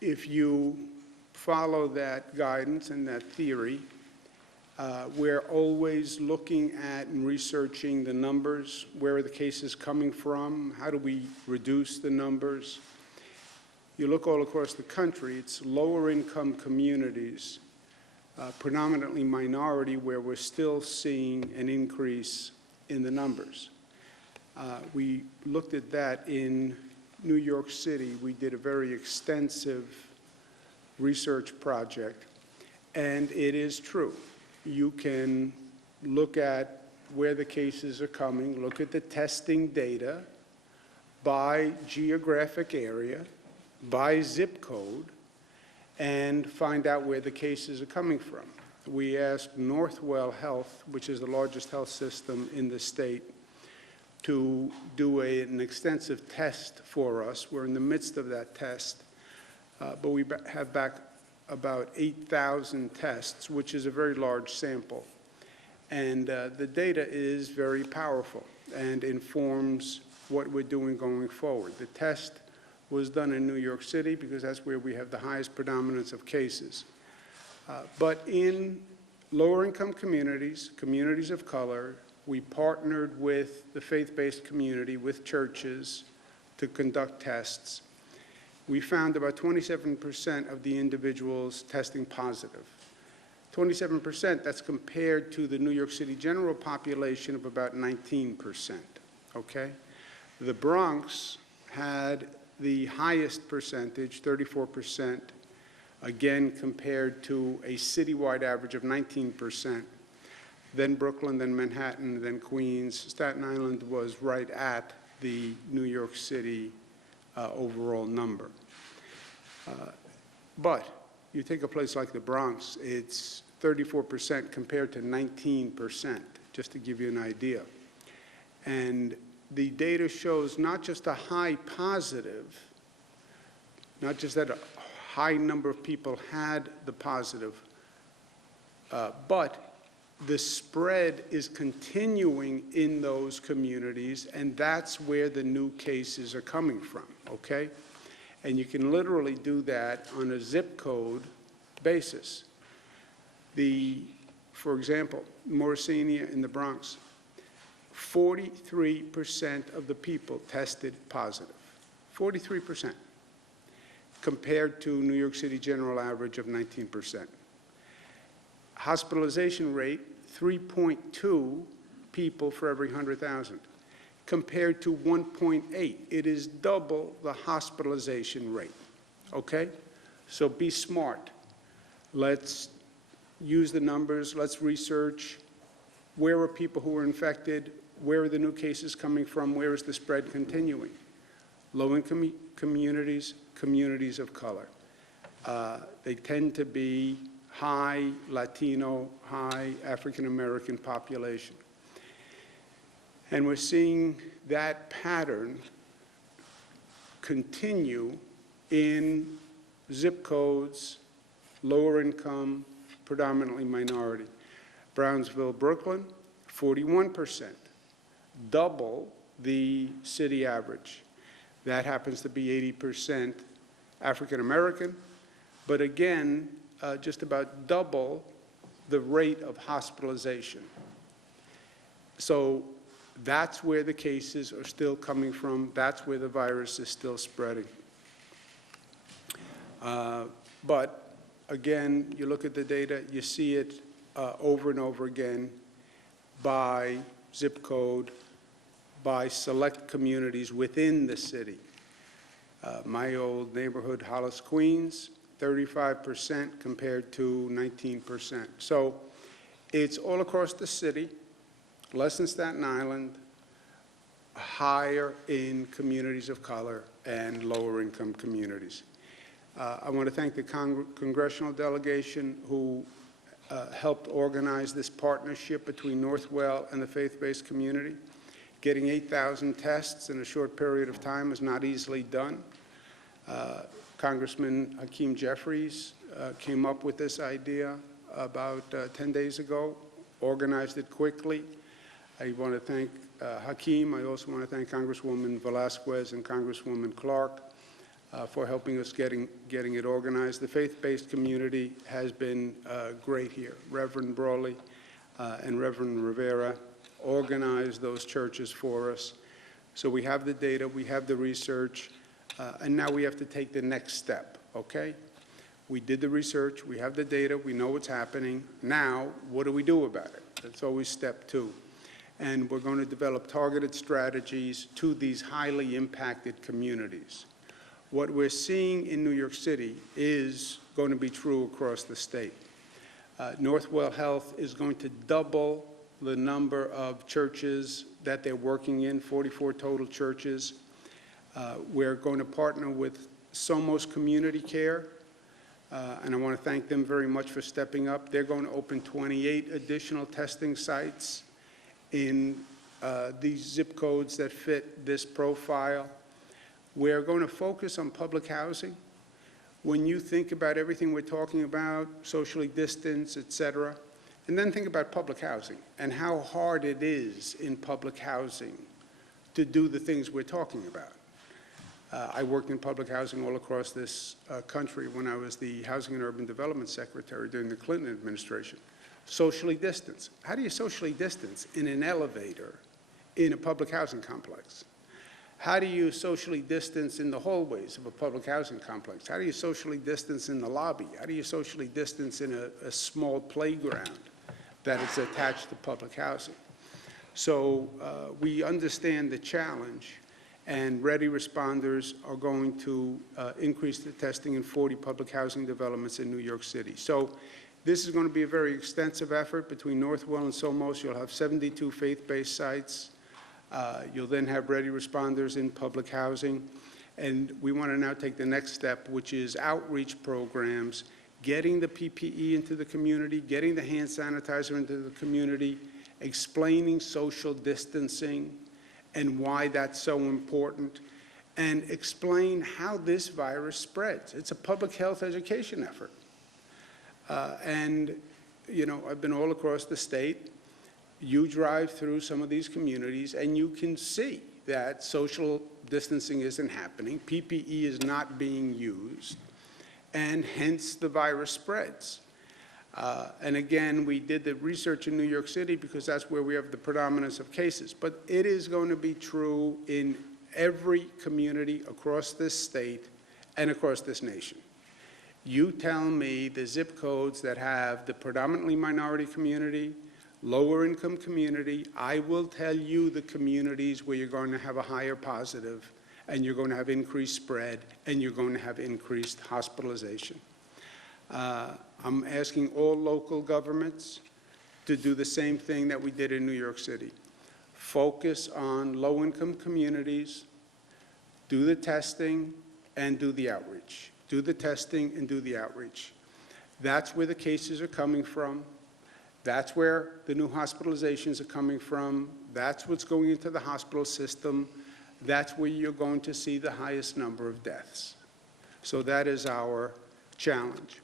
if you follow that guidance and that theory, we're always looking at and researching the numbers. Where are the cases coming from? How do we reduce the numbers? You look all across the country, it's lower income communities, predominantly minority, where we're still seeing an increase in the numbers. We looked at that in New York City. We did a very extensive research project, and it is true. You can look at where the cases are coming, look at the testing data by geographic area, by zip code, and find out where the cases are coming from. We asked Northwell Health, which is the largest health system in the state, to do an extensive test for us. We're in the midst of that test, but we have back about 8,000 tests, which is a very large sample. And the data is very powerful and informs what we're doing going forward. The test was done in New York City because that's where we have the highest predominance of cases. But in lower income communities, communities of color, we partnered with the faith-based community, with churches, to conduct tests. We found about 27% of the individuals testing positive. 27%, that's compared to the New York City general population of about 19%, okay? The Bronx had the highest percentage, 34%, again compared to a citywide average of 19%. Then Brooklyn, then Manhattan, then Queens. Staten Island was right at the New York City overall number. But you take a place like the Bronx, it's 34% compared to 19%, just to give you an idea. And the data shows not just a high positive, not just that a high number of people had the positive, but the spread is continuing in those communities, and that's where the new cases are coming from, okay? And you can literally do that on a zip code basis. For example, Morrisania in the Bronx, 43% of the people tested positive, 43%, compared to New York City general average of 19%. Hospitalization rate, 3.2 people for every 100,000, compared to 1.8. It is double the hospitalization rate, okay? So be smart. Let's use the numbers. Let's research where are people who are infected, where are the new cases coming from, where is the spread continuing. Low-income communities, communities of color. They tend to be high Latino, high African-American population. And we're seeing that pattern continue in zip codes, lower income, predominantly minority. Brownsville, Brooklyn, 41%, double the city average. That happens to be 80% African-American, but again, just about double the rate of hospitalization. So that's where the cases are still coming from. That's where the virus is still spreading. But again, you look at the data, you see it over and over again by zip code, by select communities within the city. My old neighborhood, Hollis, Queens, 35% compared to 19%. So it's all across the city, less in Staten Island, higher in communities of color and lower income communities. I want to thank the congressional delegation who helped organize this partnership between Northwell and the faith-based community. Getting 8,000 tests in a short period of time is not easily done. Congressman Hakeem Jeffries came up with this idea about 10 days ago, organized it quickly. I want to thank Hakeem. I also want to thank Congresswoman Velasquez and Congresswoman Clark. for helping us getting it organized. The faith-based community has been great here. Reverend Brawley and Reverend Rivera organized those churches for us. So we have the data, we have the research, and now we have to take the next step, okay? We did the research, we have the data, we know what's happening. Now, what do we do about it? That's always step two. And we're going to develop targeted strategies to these highly impacted communities. What we're seeing in New York City is going to be true across the state. Northwell Health is going to double the number of churches that they're working in, 44 total churches. We're going to partner with Somos Community Care, and I want to thank them very much for stepping up. They're going to open 28 additional testing sites in these zip codes that fit this profile. We're going to focus on public housing. When you think about everything we're talking about, socially distanced, et cetera, and then think about public housing and how hard it is in public housing to do the things we're talking about. I worked in public housing all across this country when I was the Housing and Urban Development Secretary during the Clinton administration. Socially distance. How do you socially distance in an elevator in a public housing complex? How do you socially distance in the hallways of a public housing complex? How do you socially distance in the lobby? How do you socially distance in a small playground that is attached to public housing? So we understand the challenge, and ready responders are going to increase the testing in 40 public housing developments in New York City. So this is going to be a very extensive effort between Northwell and Somos. You'll have 72 faith-based sites. You'll then have ready responders in public housing. And we want to now take the next step, which is outreach programs, getting the PPE into the community, getting the hand sanitizer into the community, explaining social distancing and why that's so important, and explain how this virus spreads. It's a public health education effort. And, you know, I've been all across the state. You drive through some of these communities, and you can see that social distancing isn't happening, PPE is not being used, and hence the virus spreads. And again, we did the research in New York City because that's where we have the predominance of cases. But it is going to be true in every community across this state and across this nation. You tell me the zip codes that have the predominantly minority community, lower income community, I will tell you the communities where you're going to have a higher positive, and you're going to have increased spread, and you're going to have increased hospitalization. I'm asking all local governments to do the same thing that we did in New York City. Focus on low-income communities, do the testing, and do the outreach. Do the testing and do the outreach. That's where the cases are coming from. That's where the new hospitalizations are coming from. That's what's going into the hospital system. That's where you're going to see the highest number of deaths. So that is our challenge.